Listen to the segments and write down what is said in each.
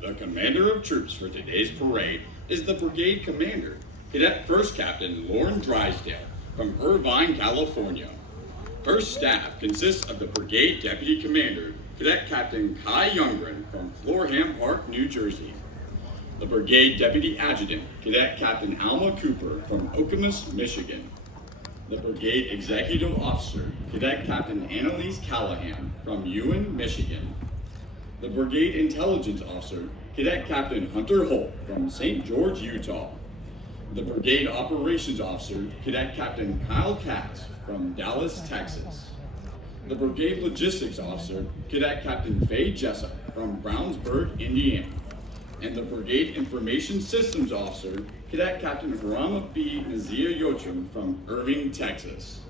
The commander of troops for today's parade is the brigade commander, Cadet First Captain Lauren Drysdale from Irvine, California. Her staff consists of the brigade deputy commander, Cadet Captain Kai Youngren from Florham Park, New Jersey. The brigade deputy adjutant, Cadet Captain Alma Cooper from Okemos, Michigan. The brigade executive officer, Cadet Captain Annalise Callahan from Ewan, Michigan. The brigade intelligence officer, Cadet Captain Hunter Holt from St. George, Utah. The brigade operations officer, Cadet Captain Kyle Katz from Dallas, Texas. The brigade logistics officer, Cadet Captain Faye Jessup from Brownsburg, Indiana. And the brigade information systems officer, Cadet Captain Harama B. Nazia Yotram from Irving, Texas.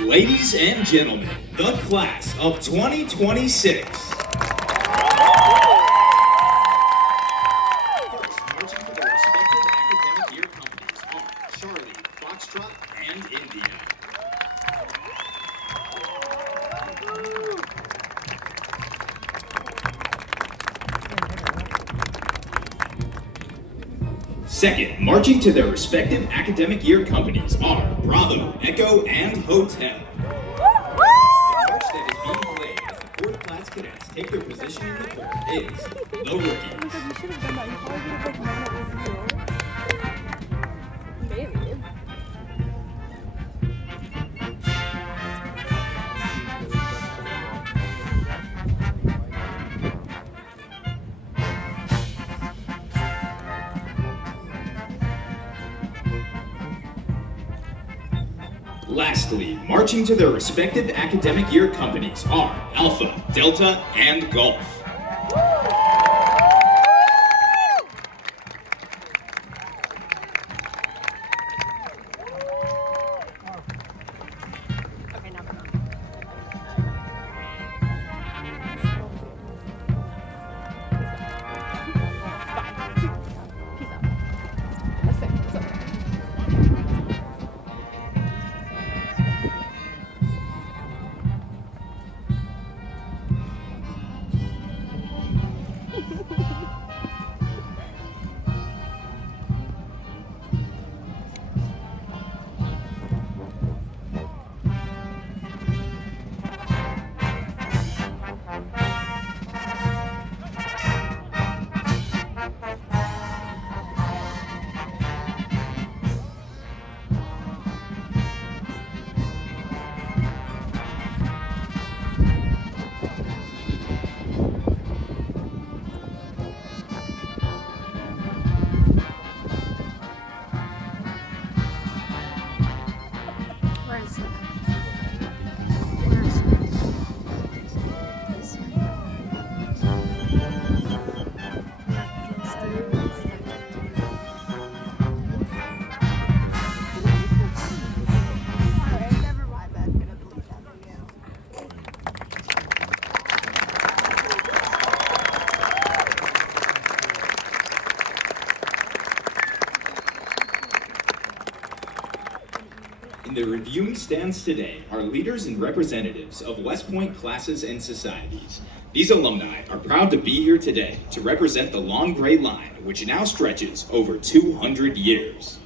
Ladies and gentlemen, the class of 2026. First, marching for their respective academic year companies are Charlie, Foxtrot, and India. Second, marching to their respective academic year companies are Bravo, Echo, and Hotel. The march that is being played as the 4th class cadets take their position in the court is the Rookies. You should have done that. You probably would have known it was you. Maybe. Lastly, marching to their respective academic year companies are Alpha, Delta, and Golf. Okay, now we're done. Bye. Peace out. That's it. It's over. Where is it? Where is it? Never mind that. I'm gonna delete that video. In the reviewing stands today are leaders and representatives of West Point classes and societies. These alumni are proud to be here today to represent the long gray line, which now stretches over 200 years.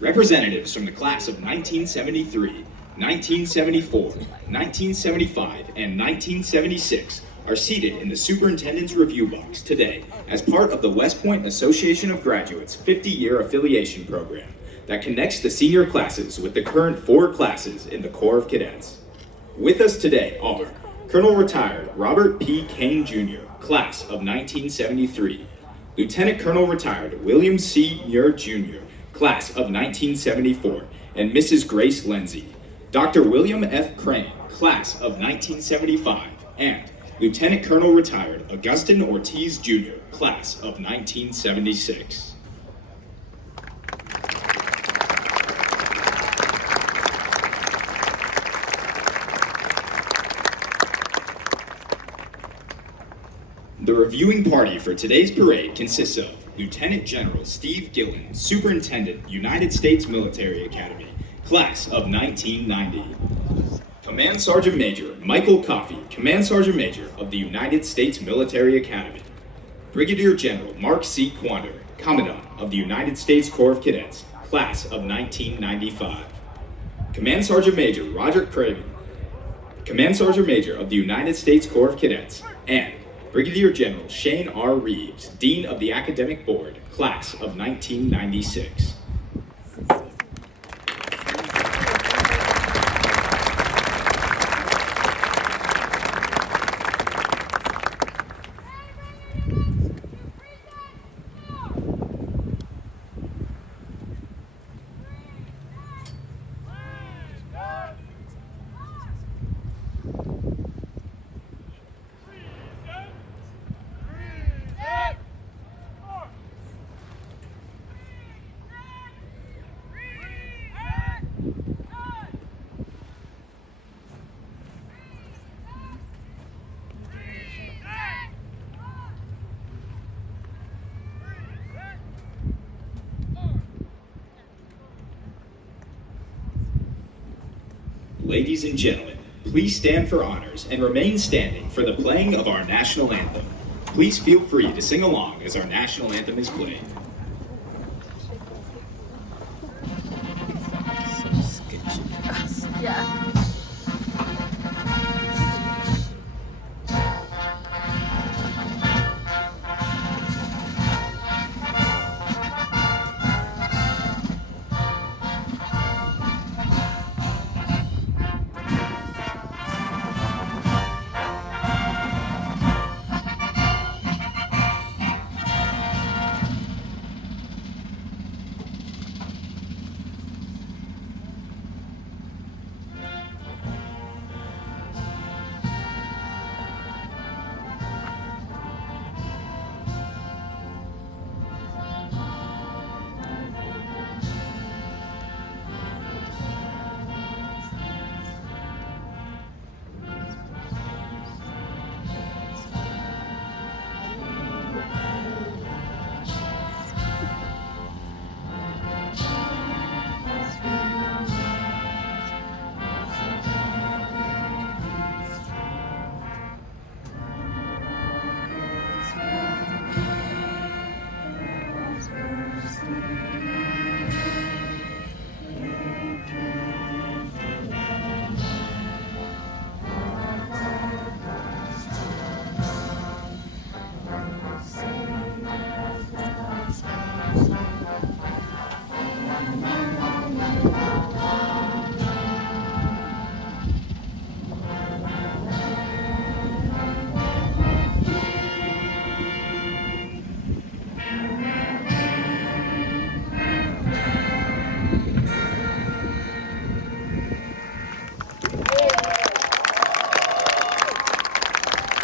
Representatives from the class of 1973, 1974, 1975, and 1976 are seated in the Superintendent's Review Box today as part of the West Point Association of Graduates 50-year affiliation program that connects the senior classes with the current 4 classes in the Corps of Cadets. With us today are Colonel Retired Robert P. Kane Jr., class of 1973, Lieutenant Colonel Retired William C. Muir Jr., class of 1974, and Mrs. Grace Lindsay, Dr. William F. Crane, class of 1975, and Lieutenant Colonel Retired Augustin Ortiz Jr., class of 1976. The reviewing party for today's parade consists of Lieutenant General Steve Gillen, Superintendent, United States Military Academy, class of 1990. Command Sergeant Major Michael Coffey, Command Sergeant Major of the United States Military Academy. Brigadier General Mark C. Quander, Commandant of the United States Corps of Cadets, class of 1995. Command Sergeant Major Roger Craven, Command Sergeant Major of the United States Corps of Cadets, and Brigadier General Shane R. Reeves, Dean of the Academic Board, class of 1996. Ladies and gentlemen, please stand for honors and remain standing for the playing of our national anthem. Please feel free to sing along as our national anthem is played. Yeah.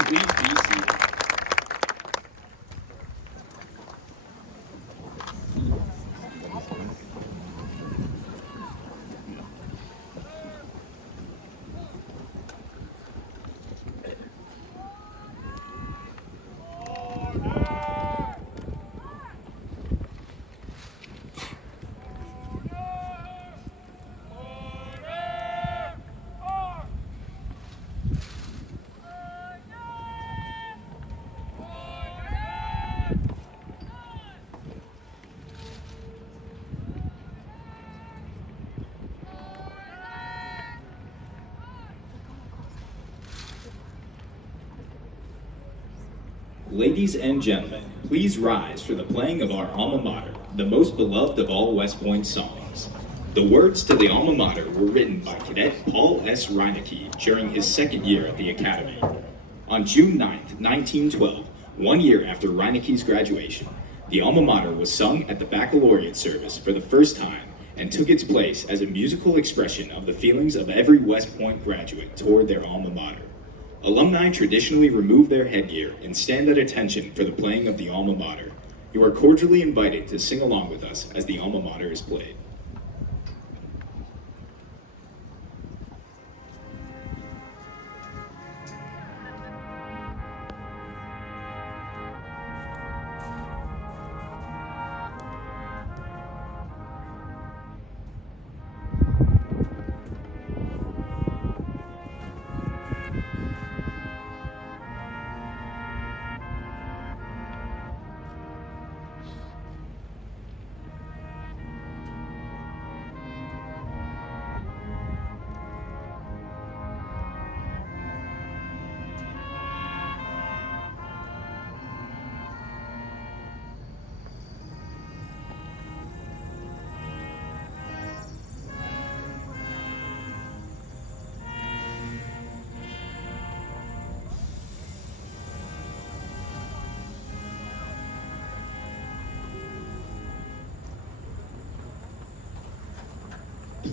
Please be seated. Ladies and gentlemen, please rise for the playing of our Alma Mater, the most beloved of all West Point songs. The words to the Alma Mater were written by Cadet Paul S. Reinecke during his second year at the Academy. On June 9, 1912, 1 year after Reinecke's graduation, the Alma Mater was sung at the baccalaureate service for the first time and took its place as a musical expression of the feelings of every West Point graduate toward their Alma Mater. Alumni traditionally remove their headgear and stand at attention for the playing of the Alma Mater. You are cordially invited to sing along with us as the Alma Mater is played.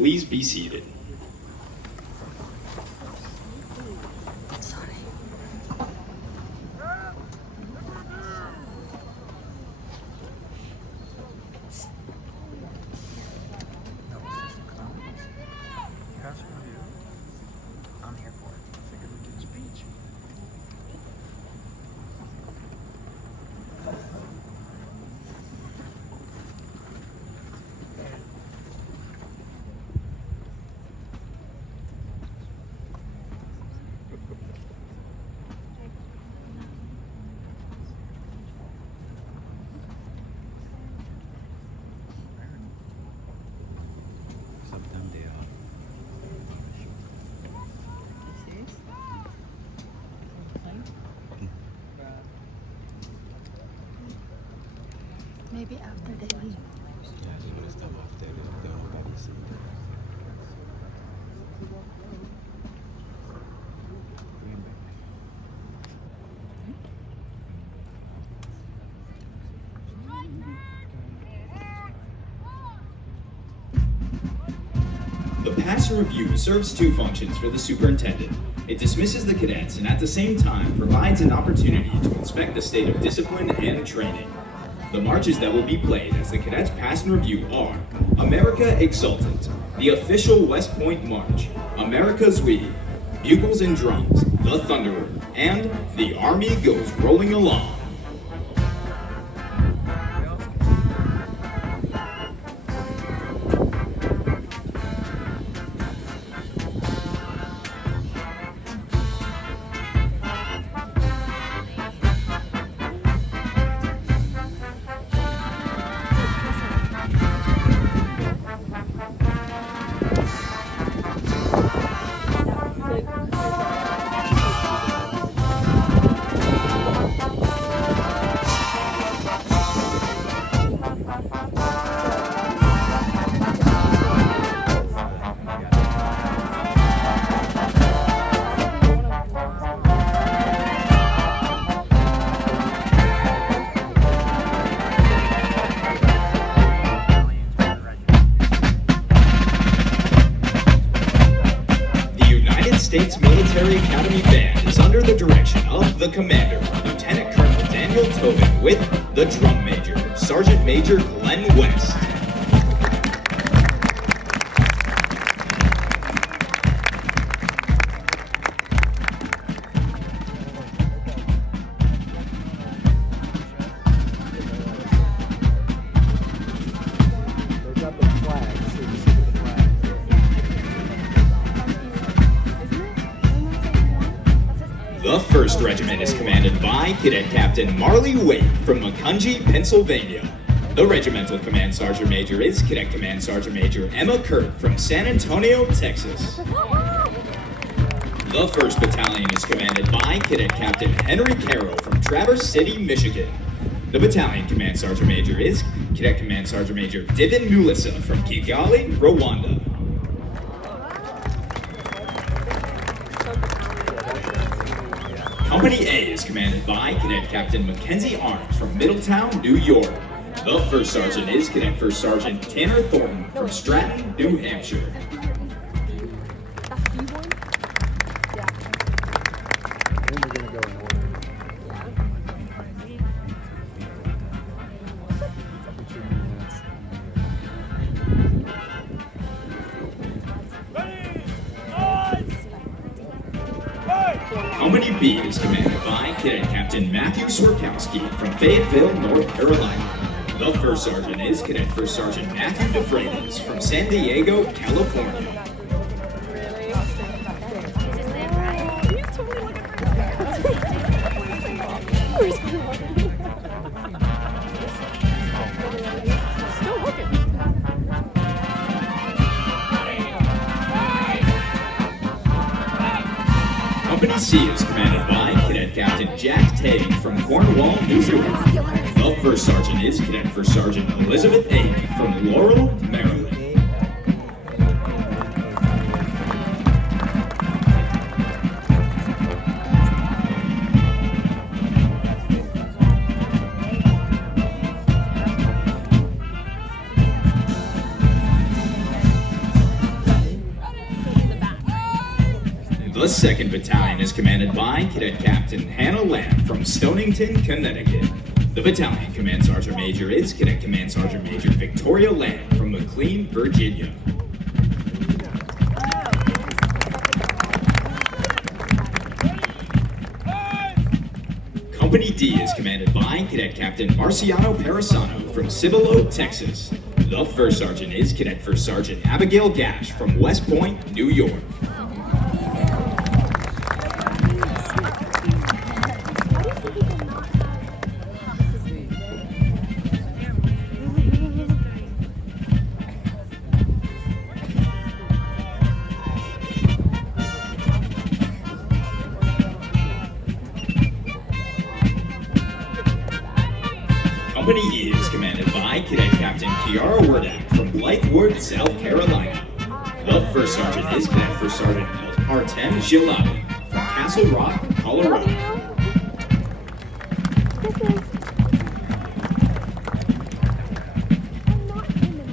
Please be seated. I'm here for it. I figured we did a speech. Maybe after they leave. The pass review serves two functions for the superintendent. It dismisses the cadets and at the same time provides an opportunity to inspect the state of discipline and training. The marches that will be played as the cadets pass and review are America Exultant, the official West Point March, America's We, Bugles and Drums, the Thunderer, and The Army Goes Rolling Along. States Military Academy Band is under the direction of the commander, Lieutenant Colonel Daniel Tobin, with the drum major, Sergeant Major Glenn West. The 1st Regiment is commanded by Cadet Captain Marley Waite from Macungie, Pennsylvania. The Regimental Command Sergeant Major is Cadet Command Sergeant Major Emma Kurt from San Antonio, Texas. The 1st Battalion is commanded by Cadet Captain Henry Carroll from Traverse City, Michigan. The Battalion Command Sergeant Major is Cadet Command Sergeant Major Divin Mulisa from Kigali, Rwanda. Company A is commanded by Cadet Captain Mackenzie Arms from Middletown, New York. The 1st Sergeant is Cadet 1st Sergeant Tanner Thornton from Stratton, New Hampshire. Company B is commanded by Cadet Captain Matthew Swerkowski from Fayetteville, North Carolina. The 1st Sergeant is Cadet 1st Sergeant Matthew DeFreitas from San Diego, California. Company C is commanded by Cadet Captain Jack Tague from Cornwall, New York. The 1st Sergeant is Cadet 1st Sergeant Elizabeth Ake from Laurel, Maryland. The 2nd Battalion is commanded by Cadet Captain Hannah Lamb from Stonington, Connecticut. The Battalion Command Sergeant Major is Cadet Command Sergeant Major Victoria Lamb from McLean, Virginia. Company D is commanded by Cadet Captain Marciano Parasano from Cibolo, Texas. The 1st Sergeant is Cadet 1st Sergeant Abigail Gash from West Point, New York. Company E is commanded by Cadet Captain Kiara Wardak from Blythewood, South Carolina. The first sergeant is Cadet First Sergeant Artem Zhilabi from Castle Rock, Colorado. This is. I'm not human.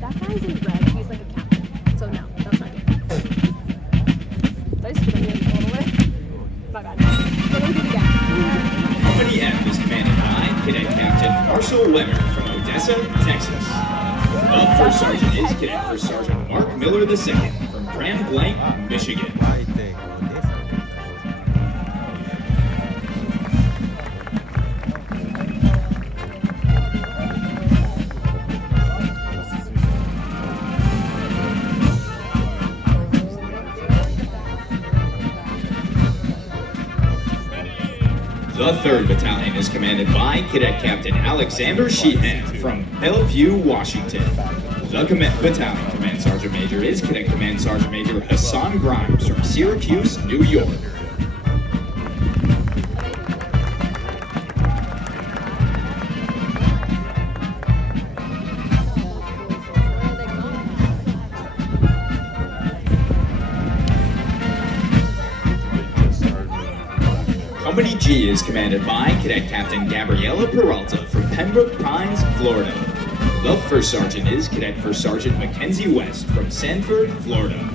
That guy's in red. He's like a captain. So no, that's not good. Did I spit on you all the way? My bad. Let me do it again. Company F is commanded by Cadet Captain Marshall Wemmer from Odessa, Texas. The first sergeant is Cadet First Sergeant Mark Miller II from Grand Blanc, Michigan. The 3rd Battalion is commanded by Cadet Captain Alexander Sheehan from Bellevue, Washington. The Battalion Command Sergeant Major is Cadet Command Sergeant Major Hassan Grimes from Syracuse, New York. Company G is commanded by Cadet Captain Gabriela Peralta from Pembroke Pines, Florida. The first sergeant is Cadet First Sergeant Mackenzie West from Sanford, Florida.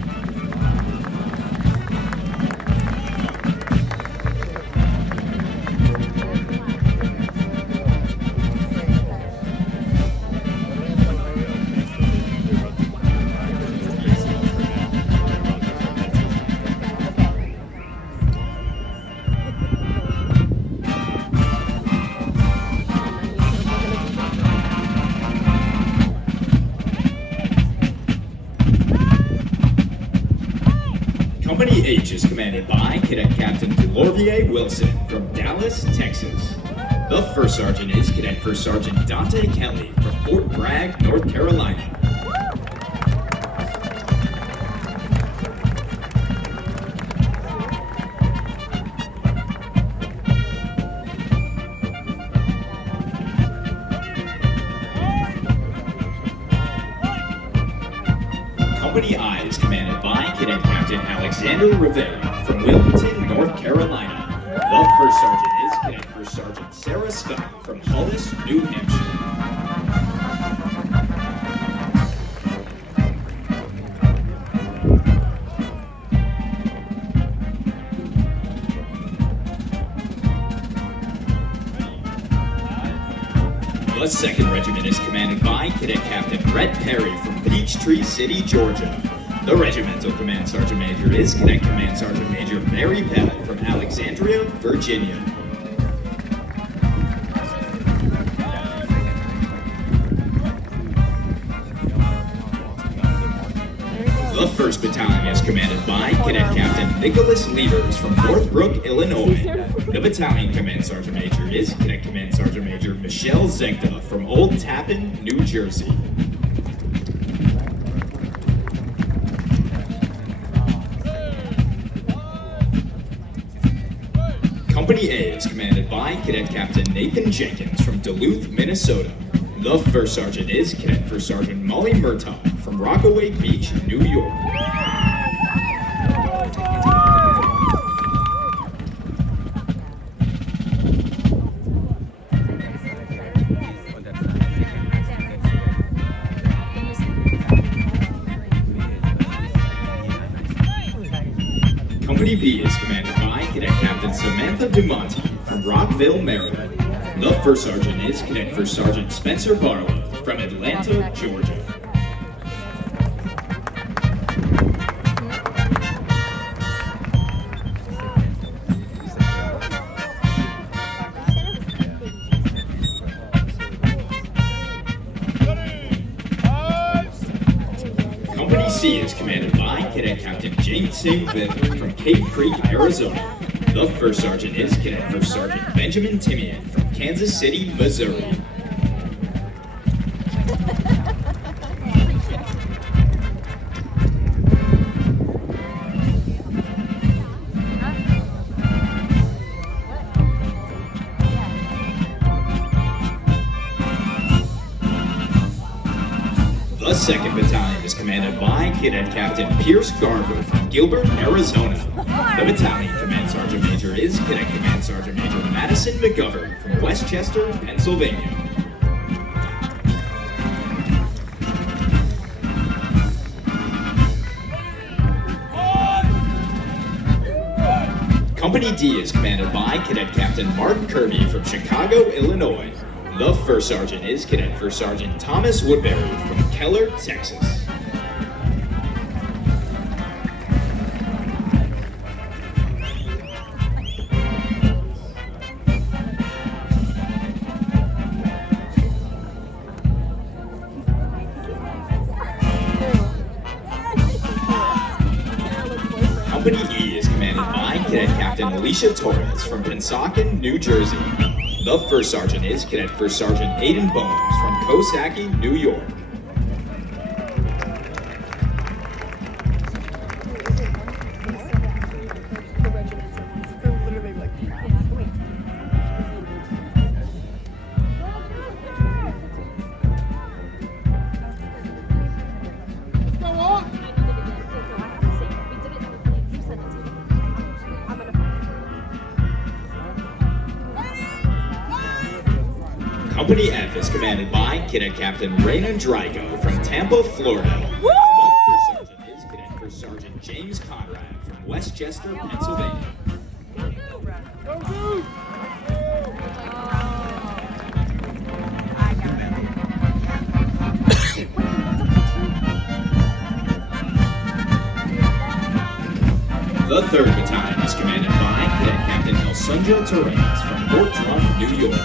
Company H is commanded by Cadet Captain Delorvier Wilson from Dallas, Texas. The first sergeant is Cadet First Sergeant Dante Kelly from Fort Bragg, North Carolina. Company I is commanded by Cadet Captain Alexander Rivera from Wilmington, North Carolina. The first sergeant is Cadet First Sergeant Sarah Scott from Hollis, New Hampshire. The 2nd Regiment is commanded by Cadet Captain Brett Perry from Peachtree City, Georgia. The Regimental Command Sergeant Major is Cadet Command Sergeant Major Mary Bell from Alexandria, Virginia. The 1st Battalion is commanded by Cadet Captain Nicholas Levers from Northbrook, Illinois. The Battalion Command Sergeant Major is Cadet Command Sergeant Major Michelle Zegda from Old Tappan, New Jersey. Company A is commanded by Cadet Captain Nathan Jenkins from Duluth, Minnesota. The 1st Sergeant is Cadet First Sergeant Molly Murtaugh from Rockaway Beach, New York. Company B is commanded by Cadet Captain Samantha Dumonte from Rockville, Maryland. The 1st Sergeant is Cadet First Sergeant Spencer Barlow from Atlanta, Georgia. Company C is commanded by Cadet Captain James St. Vincent from Cape Creek, Arizona. The 1st Sergeant is Cadet First Sergeant Benjamin Timian from Kansas City, Missouri. The 2nd Battalion is commanded by Cadet Captain Pierce Garver from Gilbert, Arizona. The battalion Command Sergeant Major is Cadet Command Sergeant Major Madison McGovern from Westchester, Pennsylvania. Company D is commanded by Cadet Captain Mark Kirby from Chicago, Illinois. The 1st Sergeant is Cadet 1st Sergeant Thomas Woodbury from Keller, Texas. Company E is commanded by Cadet Captain Alicia Torres from Pennsauken, New Jersey. The 1st Sergeant is Cadet 1st Sergeant Aiden Bones from Coxsackie, New York. Company F is commanded by Cadet Captain Raymond Drago from Tampa, Florida. The 1st Sergeant is Cadet 1st Sergeant James Conrad from Westchester, Pennsylvania. The 3rd Battalion is commanded by Cadet Captain Elsundra Terranes from Fort Drum, New York.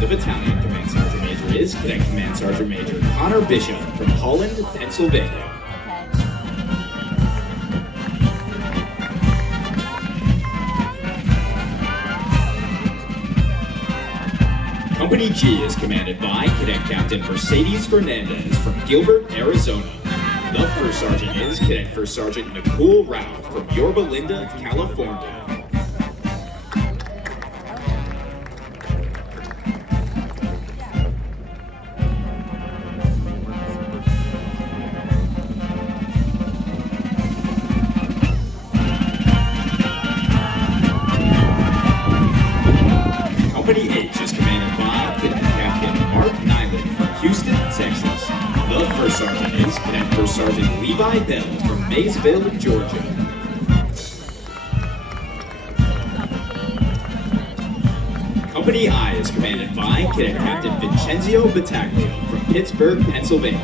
The battalion Command Sergeant Major is Cadet Command Sergeant Major Connor Bishop from Holland, Pennsylvania. Company G is commanded by Cadet Captain Mercedes Fernandez from Gilbert, Arizona. The 1st Sergeant is Cadet 1st Sergeant Nicole Rao from Yorba Linda, California. Company H is commanded by Cadet Captain Mark Nyland from Houston, Texas. The 1st Sergeant is Cadet 1st Sergeant Levi Bell from Maysville, Georgia. Company I is commanded by Cadet Captain Vincenzio Battaglio from Pittsburgh, Pennsylvania.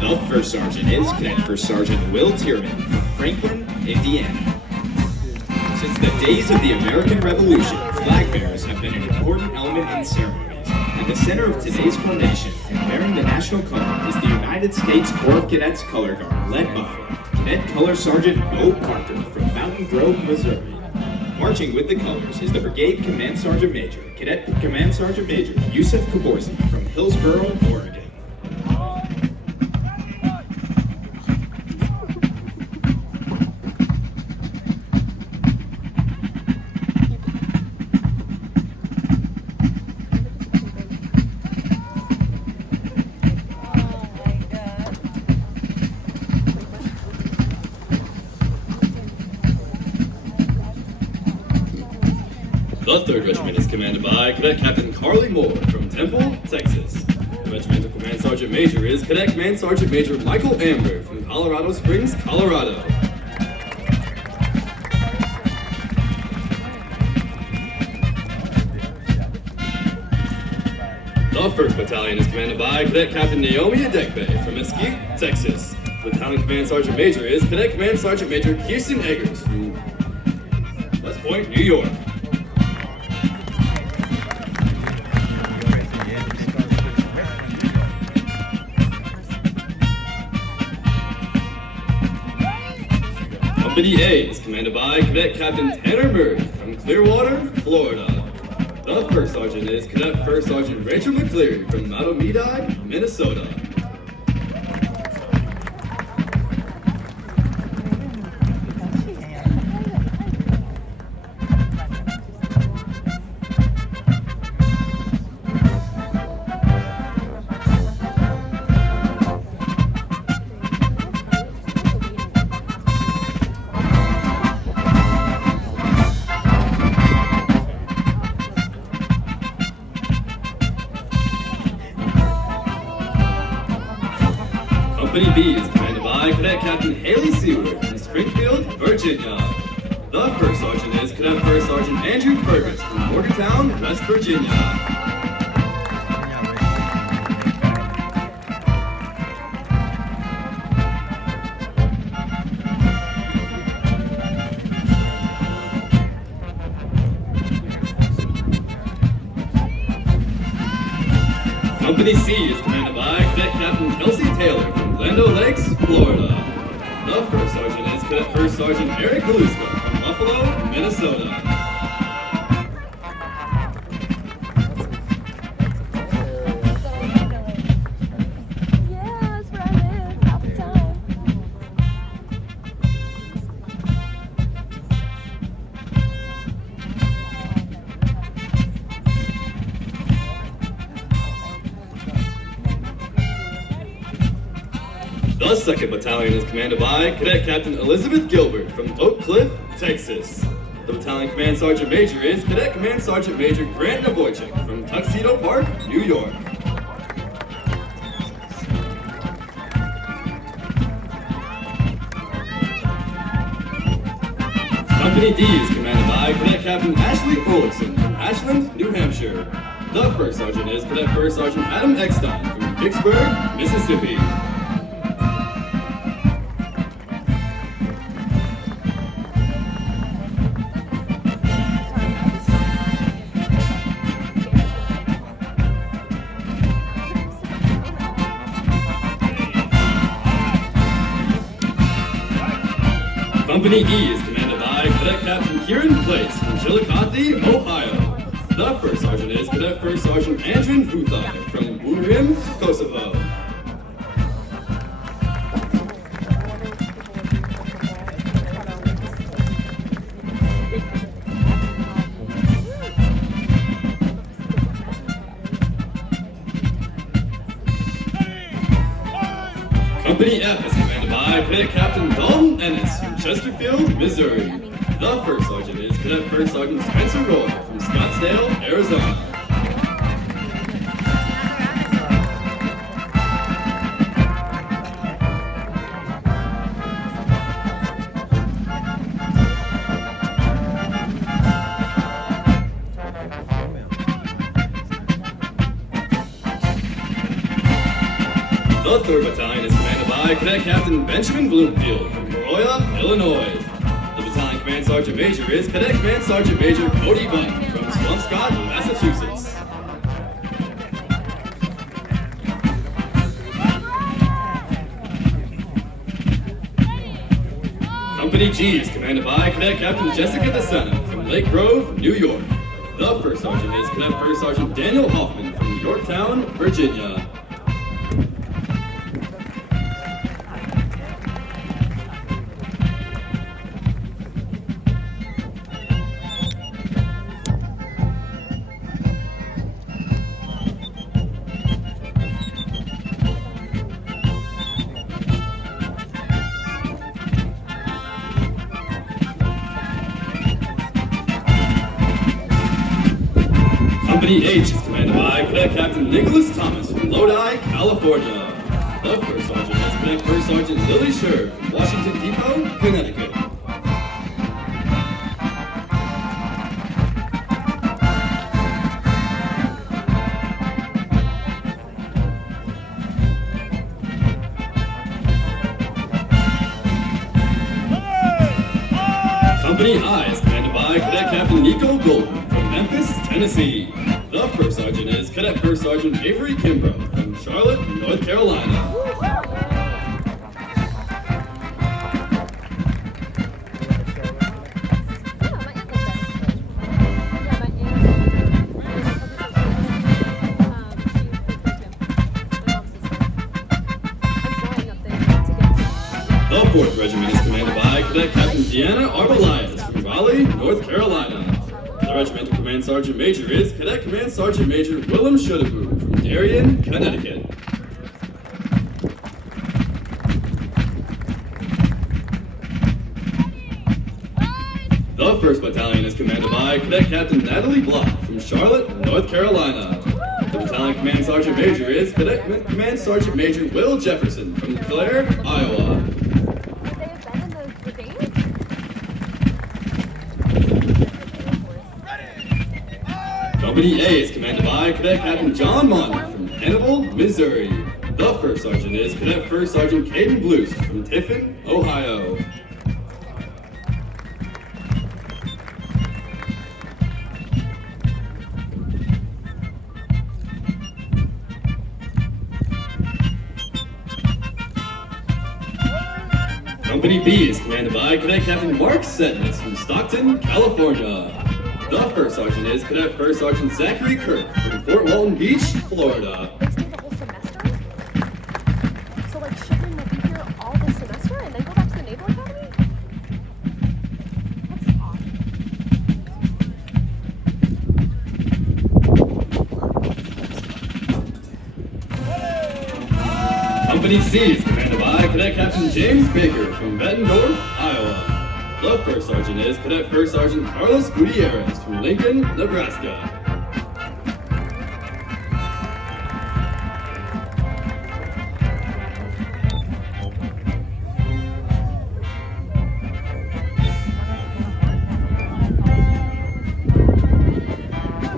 The 1st Sergeant is Cadet 1st Sergeant Will Tierman from Franklin, Indiana. Since the days of the American Revolution, flag bearers have been an important element in ceremonies. At the center of today's formation and bearing the national color is the United States Corps of Cadets Color Guard, led by Cadet Color Sergeant Bo Parker from Mountain Grove, Missouri. Marching with the colors is the Brigade Command Sergeant Major, Cadet Command Sergeant Major Yusuf Kaborzi from Hillsboro, Oregon. The 3rd Regiment is commanded by Cadet Captain Carly Moore from Temple, Texas. The Regimental Command Sergeant Major is Cadet Command Sergeant Major Michael Amber from Colorado Springs, Colorado. The 1st Battalion is commanded by Cadet Captain Naomi Adekbe from Mesquite, Texas. The Battalion Command Sergeant Major is Cadet Command Sergeant Major Kirsten Eggers from West Point, New York. Company A is commanded by Cadet Captain Tanner Murray from Clearwater, Florida. The 1st Sergeant is Cadet 1st Sergeant Rachel McCleary from Matomidi, Minnesota. Company B is commanded by Cadet Captain Haley Seward from Springfield, Virginia. The first sergeant is Cadet First Sergeant Andrew Fergus from Morgantown, West Virginia. Company C is commanded by Cadet Captain Kelsey Taylor from Glendo Lakes, Florida. The first sergeant is Cadet First Sergeant Eric Galuska from Buffalo, Minnesota. Yeah, that's where I live half the time. The 2nd Battalion is commanded by Cadet Captain Elizabeth Gilbert from Oak Cliff, Texas. The Battalion Command Sergeant Major is Cadet Command Sergeant Major Grant Navoychik from Tuxedo Park, New York. Company D is commanded by Cadet Captain Ashley Olson from Ashland, New Hampshire. The first sergeant is Cadet First Sergeant Adam Eckstein from Vicksburg, Mississippi. Company E is commanded by Cadet Captain Kieran Place from Chillicothe, Ohio. The first sergeant is Cadet First Sergeant Andrin Vuthai from Bunarim, Kosovo. Company F is commanded by Cadet Captain Dalton Ennis from Chesterfield, Missouri. The first sergeant is Cadet First Sergeant Spencer Roy from Scottsdale, Arizona. The 3rd Battalion is commanded by Cadet Captain Benjamin Bloomfield from Peoria, Illinois. The Battalion Command Sergeant Major is Cadet Command Sergeant Major Cody Button from Swampscott, Massachusetts. Company G is commanded by Cadet Captain Jessica DeSena from Lake Grove, New York. The first sergeant is Cadet First Sergeant Daniel Hoffman from Yorktown, Virginia. Company H is commanded by Cadet Captain Nicholas Thomas from Lodi, California. The first sergeant is Cadet First Sergeant Lily Sher from Washington Depot, Connecticut. Company I is commanded by Cadet Captain Nico Golden from Memphis, Tennessee. The first sergeant is Cadet First Sergeant Avery Kimbrough from Charlotte, North Carolina. The 4th Regiment is commanded by Cadet Captain Deanna Arbelias from Raleigh, North Carolina. The Regimental Command Sergeant Major is Cadet Command Sergeant Major Willem Shudabu from Darien, Connecticut. The 1st Battalion is commanded by Cadet Captain Natalie Block from Charlotte, North Carolina. The battalion command sergeant major is Cadet Command Sergeant Major Will Jefferson from Clare, Iowa. Would they have been in the brigade? Company A is commanded by Cadet Captain John Monty from Hannibal, Missouri. The first sergeant is Cadet First Sergeant Caden Blues from Tiffin, Ohio. Company B is commanded by Cadet Captain Mark Sedness from Stockton, California. The first sergeant is Cadet First Sergeant Zachary Kirk from Fort Walton Beach, Florida. They stay the whole semester? So like shouldn't they be here all this semester and then go back to the Naval Academy? That's odd. Company C is commanded by Cadet Captain James Baker from Bettendorf, Iowa. The first sergeant is Cadet First Sergeant Carlos Gutierrez from Lincoln, Nebraska.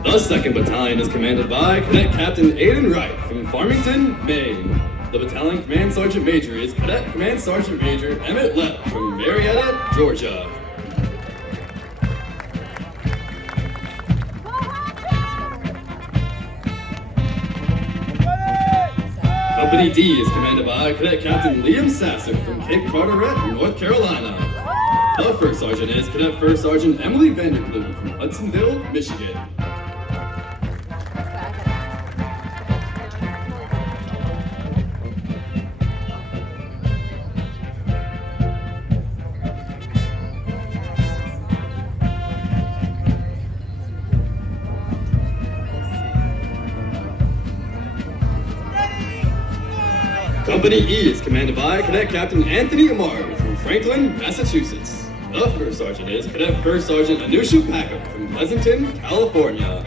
The 2nd Battalion is commanded by Cadet Captain Aiden Wright from Farmington, Maine. The Battalion Command Sergeant Major is Cadet Command Sergeant Major Emmett Lepp from Marietta, Georgia. Company D is commanded by Cadet Captain Liam Sasser from Cape Carteret, North Carolina. The first sergeant is Cadet First Sergeant Emily Vanderblue from Hudsonville, Michigan. Company E is commanded by Cadet Captain Anthony Amari from Franklin, Massachusetts. The first sergeant is Cadet First Sergeant Anusha Packer from Pleasanton, California.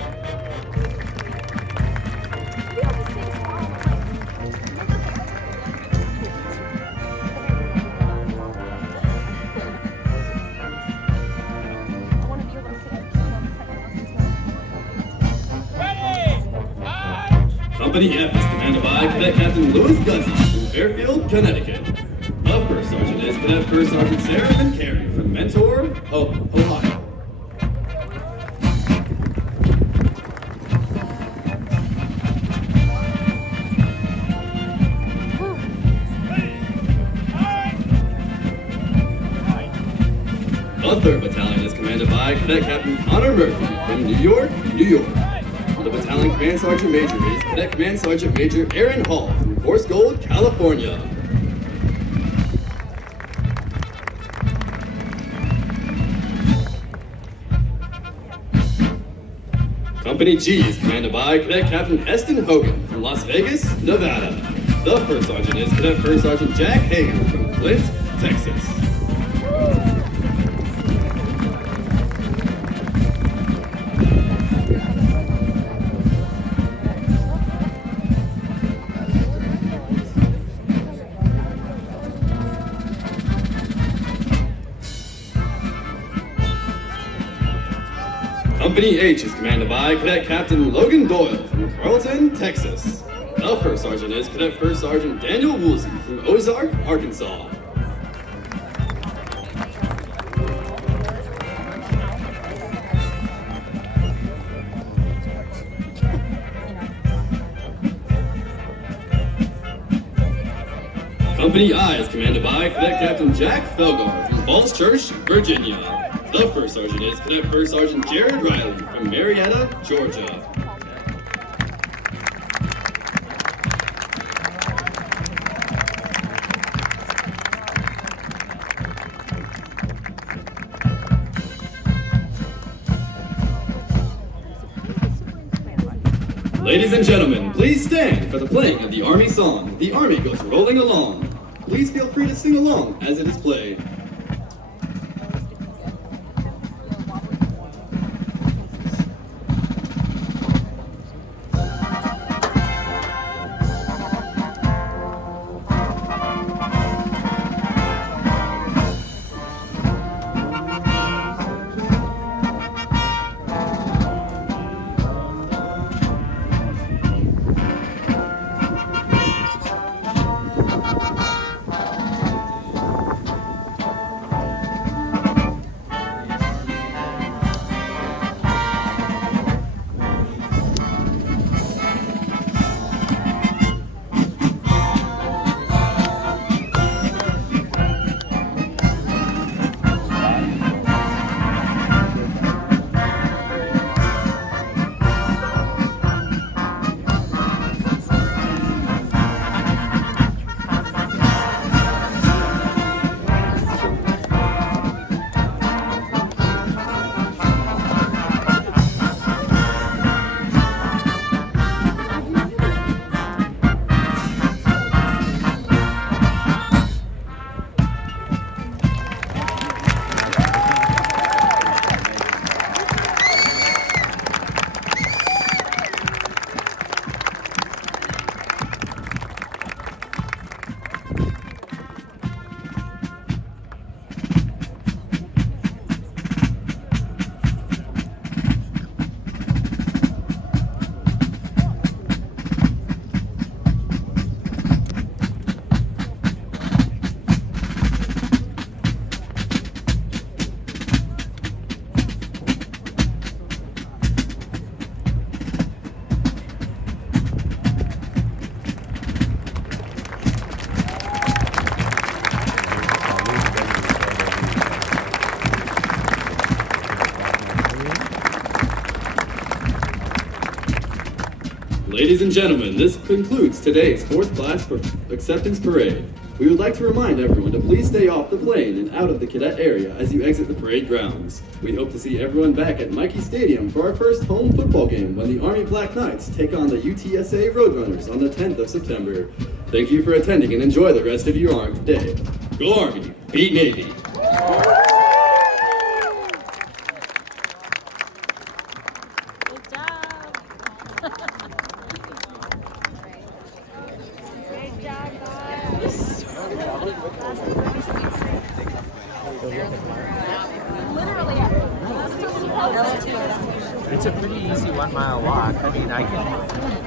Company F is commanded by Cadet Captain Louis Guzzi from Fairfield, Connecticut. The first sergeant is Cadet First Sergeant Sarah McCary from Mentor, Ohio. The 3rd Battalion is commanded by Cadet Captain Connor Murphy from New York, New York. The Battalion Command Sergeant Major is Cadet Command Sergeant Major Aaron Hall from Forest Gold, California. Company G is commanded by Cadet Captain Heston Hogan from Las Vegas, Nevada. The first sergeant is Cadet First Sergeant Jack Hager from Flint, Texas. Company H is commanded by Cadet Captain Logan Doyle from Carlton, Texas. The first sergeant is Cadet First Sergeant Daniel Woolsey from Ozark, Arkansas. Company I is commanded by Cadet Captain Jack Felgar from Falls Church, Virginia. The first sergeant is Cadet First Sergeant Jared Riley from Marietta, Georgia. Ladies and gentlemen, please stand for the playing of the Army song, The Army Goes Rolling Along. Please feel free to sing along as it is played. Ladies and gentlemen, this concludes today's 4th class acceptance parade. We would like to remind everyone to please stay off the plane and out of the cadet area as you exit the parade grounds. We hope to see everyone back at Mikey Stadium for our first home football game when the Army Black Knights take on the UTSA Roadrunners on the 10th of September. Thank you for attending and enjoy the rest of your day. Go Army, beat Navy. Good job. Great job, guys. Literally. It's a pretty easy 1 mile walk. I mean, I can